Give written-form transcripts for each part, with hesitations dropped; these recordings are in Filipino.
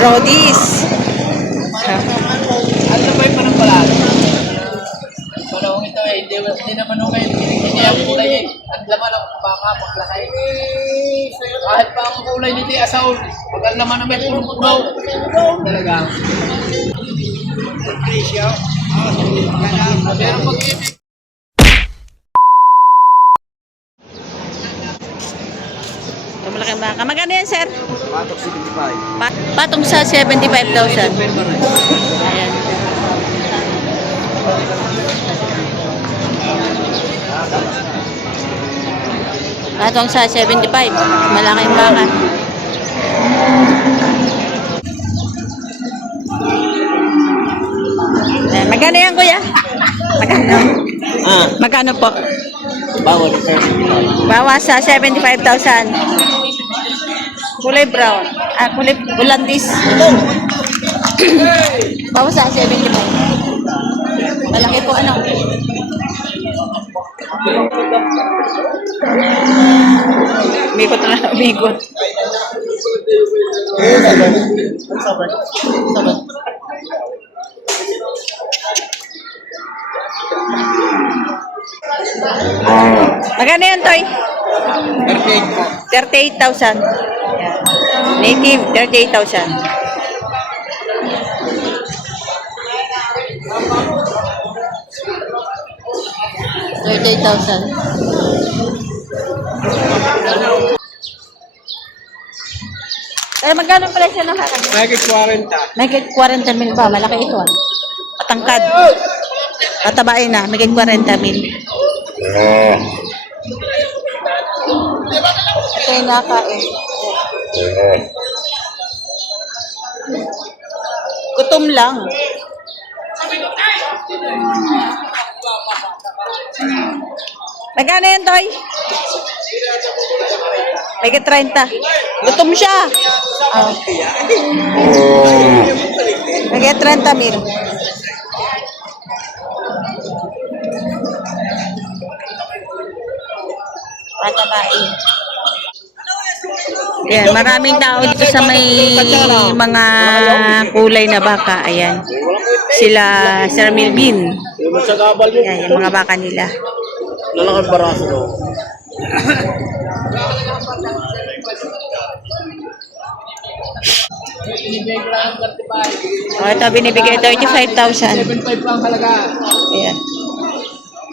Trodis. Ano ba yung parang pala? Panahon ito eh, hindi naman nung ngayon hindi ang kulay eh. Ang laman ang baka paglakay. Kahit pa ang kulay nito ay asaw, pag ang laman naman puro-puro. Talaga. Pero pag-ibig. Malaking baka. Magkano yan, sir? Patok 75. Patong sa 75,000. Ayan. Patong sa 75. Malaking baka. Ayan. Magkano yan, kuya? Magkano? Magkano po? Bawal sir. Bawas sa 75,000. Kulay brown. Kulay bulandis. Bawas sa 75. Malaki po ano. Bikot na, bikot. Magkano yan, Toy? 38 po. 38,000. Native, 38,000. Eh, magkano ang presyo ng harap? Nagit 40. Megit 40 mil ba? Malaki ito. Patangkad. Tatabain na. Megit 40 mil. Ito yung nakain. Gutom lang. Magkano yan, Toy? Megit 30. Gutom siya. Oh. Megit 30 mil. Patabain. Ayan, maraming tao dito sa may mga kulay na baka. Ayan. Sila Sir Milvin. Ayan, yung mga baka nila. Lalakang baraso. Ito binibigay 35,000. 75 pa ang halaga. Ayan.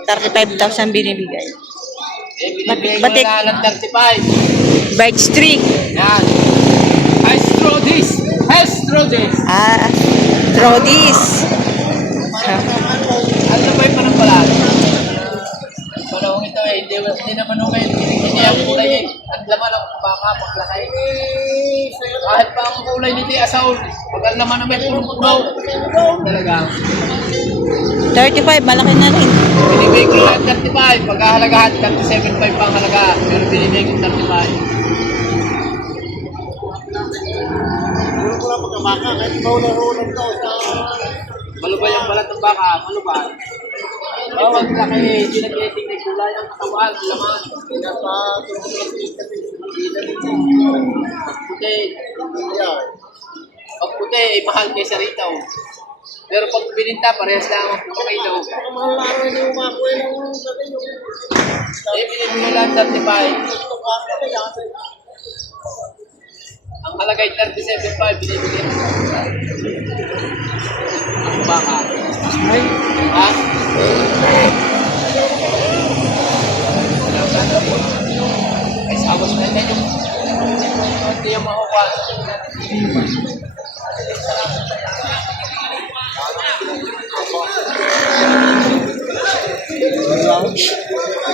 35,000 binibigay. Binibigay Batik. ko na ng 35. Birch tree. Yan. Astrodis. Astrodis. Trodis. Ano ba yung parang pala? Panahon ito eh, hindi naman nung ngayon hindi ang kulay eh. Ang laman ang baka paglakay. Kahit pa ang kulay nito ay asaw, pag ang laman naman puro-puro. Talaga. 35, malaki na rin. Binibigay ko lang 35. Pagkahalagahan, 37.5 pa ang halaga. Pero binibigay ko 35. Puro ko lang pagkabaka, kahit maulang-ulang to. Malubay ang balat ng baka, malubay. Pag laki, hindi nag-editing kulay ang katawan, laman. Pag puti, ay mahal kaysa rito. Pero pag bininta, parehas lang ang kilo. Eh, binibigay lang 35. Ang halagay 37.5, binibigay. Ang baka. Ha? Ay, sabos na yun. Hindi yung makuha.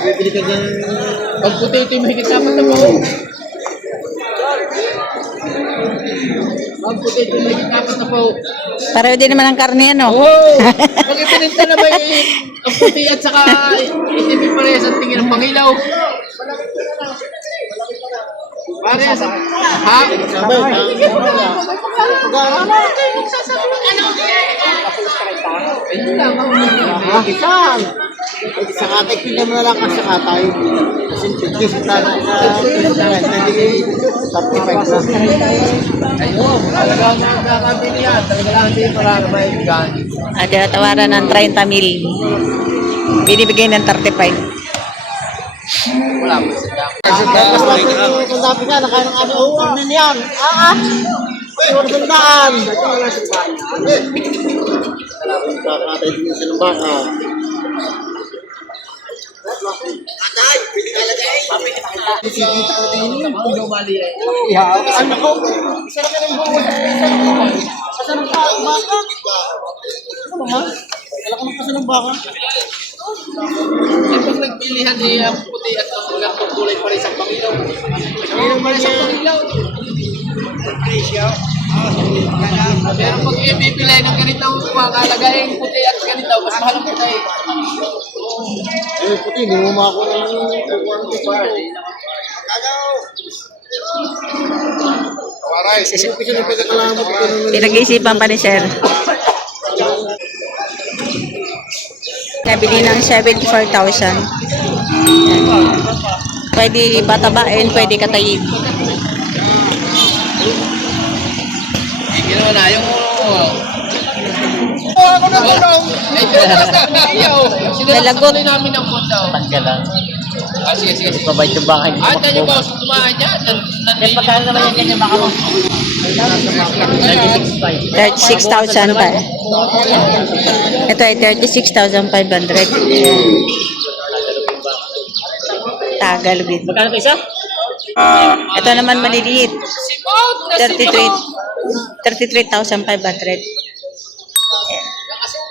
Bibili ka dyan. Pag puti ito yung mahigit dapat na po. Pag puti ito yung mahigit dapat na po. Pareho din naman ang karne, ano? Oo! Pag ipininta na ba ang puti at saka hindi parehas ang tingin ng pangilaw. Parehas ang... Ha? Sabay, ha? Ayun lang, Isang! Sa katay, pila mo na lang kasi katay. Kasi tigis na sa 35 Ayun, talagang nakakabili yan. Talaga lang hindi para maibigan. Tawaran ng 30 mil. Binibigay ng 35. Wala mo sa Kung sabi nga, nakain ng ano, ano yan? Pure sandaan. Kakatay din siya ng baka. Ano ko? Isa na ka ng buwan. Isa ng baka. Ano ba? Wala ka ng kasa ng baka. Pag nagpilihan niya ang puti at ang gantong kulay pa rin sa Panginoon. Panginoon pa rin sa Panginoon. Pero pag ibibili ng ganitong kalagayan puti at ganito, mas mahal ang puti. Puti, hindi mo makakuha ng kukuha ng iba. Kasi na pinakalamot ito ng Pinag-iisipan pa ni Sir. Nabili ng 74,000. Pwede patabain, pwede katayin. Hindi naman na yung ako na tulong. Ay, iyaw. Nalagot. Sinalagot namin ang punta. Tanggalan. Sige. Babay yung baka. Ay, tayo ba? Tumahan niya. Pagkano naman yung ganyan baka mo? 36,000 pa. Ito ay 36,500. Tagalogin. Magkano pa isa? Ito naman maliliit. Simot na 33,500.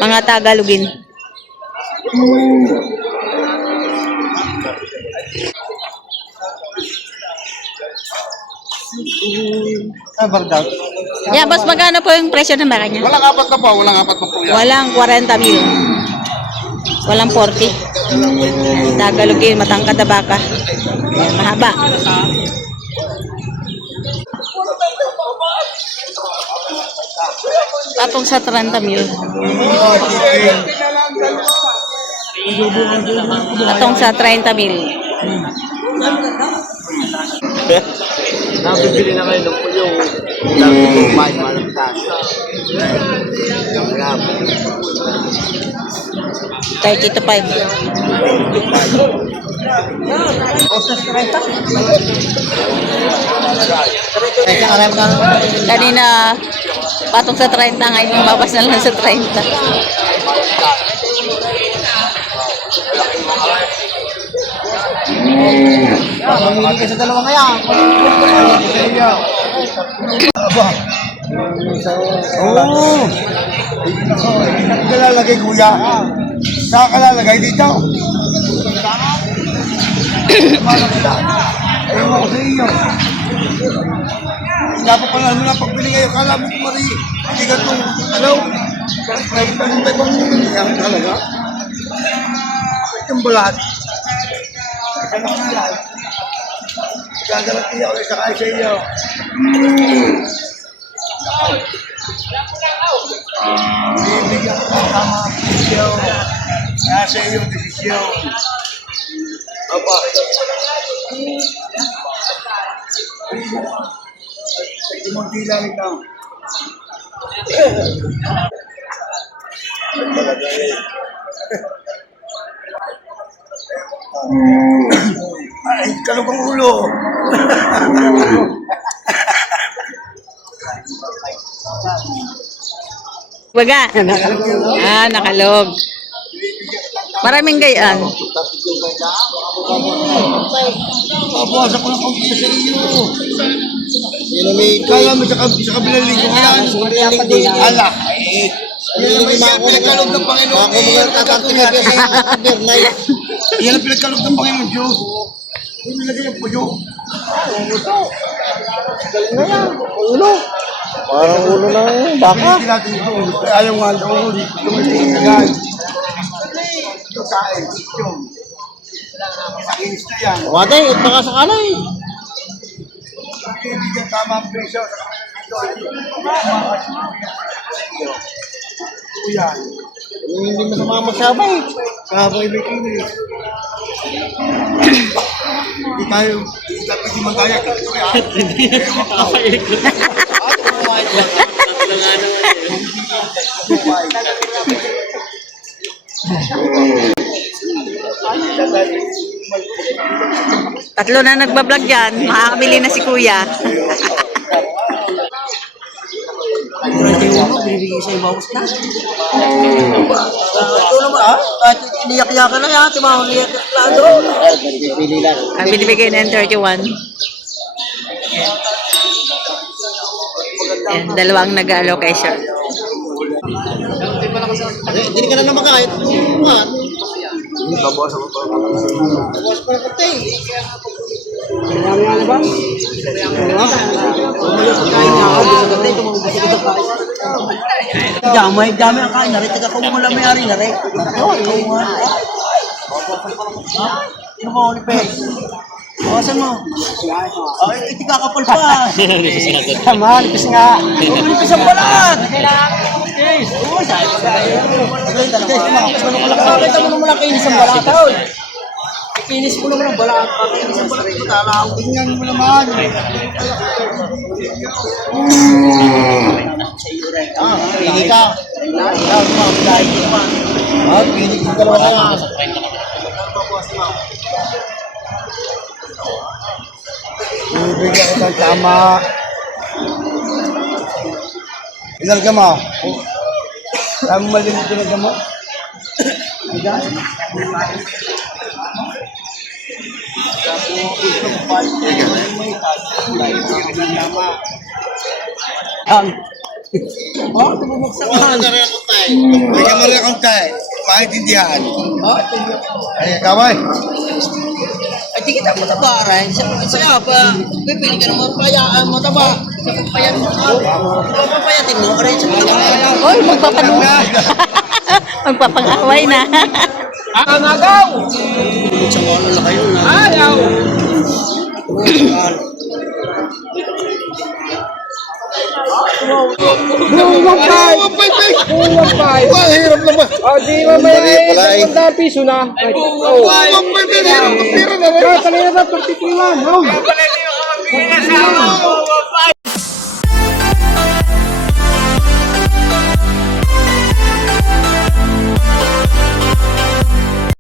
Mga Tagalogin. Bardaw. Yeah, boss, magkano po yung presyo ng baka niya? Walang apat na po yan. Walang 40 mil. Walang 40. Tagalogin, matangkad na baka. Ayan, mahaba. Patong sa 30 mil. Patong sa 30 mil. Nabibili na kayo ng puyo. Dami kong may malagtas. 30 to 5. Kanina, patong sa 30, ngayon babas na lang sa 30. Mamimigay sa dalawa ngayon. Oo. Saan ka lalagay, kuya? Saan ka lalagay dito? Ayaw mo ko sa iyo. Dapat pala ano na pagbili kayo. Kala mo kumari. Hindi ka itong, ano? May tayo bang yan talaga? Yung balat. Kaya lang yan. Gagalati ako sa kaya sa iyo. Bibigyan ko ng tamang desisyon. Nasa iyong desisyon. Apa? Simunti lang ikaw. Ay, kalubang ulo. Baga. Nakalog. Maraming gayaan. Mabawasan ko ng konti sa iyo. Sinamito. Kaya mo sa kabilang linggo yan. Ala. Yan ang pinagkalog ng Panginoon. Ako mga tatartigan ka sa Bernay. Yan ang pinagkalog ng Panginoon Diyos. Yung nilagay ang puyo. Ulo. Parang ulo ng baka. Hindi natin ito. Ayaw nga doon. Tumitingin na yan. Ito kain. Yung. Nakinis na yan. Waday, at baka sa kanay. Bibigyan tama ang presyo sa yan. Hindi masama magsabay. Kahapon may kinis. Hindi tayo kita pwede magaya. Tatlo na nagbablog dyan. Makakabili na si kuya. Binibigay sa ibawas na. Ito naman kahit iniyak-iyakan na yan, timahon niya doon. Ang binibigay na yung 31. Yan, dalawang nag-alo kay sir. Hindi ka na naman kahit kumahan. Bawas pa ng kate. Marami ba? Umayo pagkain niya ako. Gusto ka rin, tumawag gusto ka kain. Dami ang kain. Naritig ako mo lang may-ari. Naritig ako. Sino mo, Olipes? Bawasan mo. Ay, itikakapal pa. Tama, Olipes nga. Olipes ang balat. Oo, sabi ko sa'yo. Kita mo naman ang kinis ang balat. Kinis mo naman ang balat. Kinis ang balat. Tingnan mo naman. Pili ka. Pili ka dalawa kayo. Bibigyan ko ng tama. Ilan ka mo? Tama malinig ka na mo? Bigyan mo rin akong tayo. Pakitindihan. Ay, kamay. Ay, di kita mo tabaran. Saya pa. Pipili ka naman payaan mo taba. Sa pagpayat mo. Papayatin mo. Aray, sa pagpayat. Oy, magpapang-away na. Nagaw! Sa ano lang kayo na. Ayaw! Hirap naman. O, di mamaya eh, 50 piso na. Oh. Hirap na pera na rin. Kanina na, 33 lang.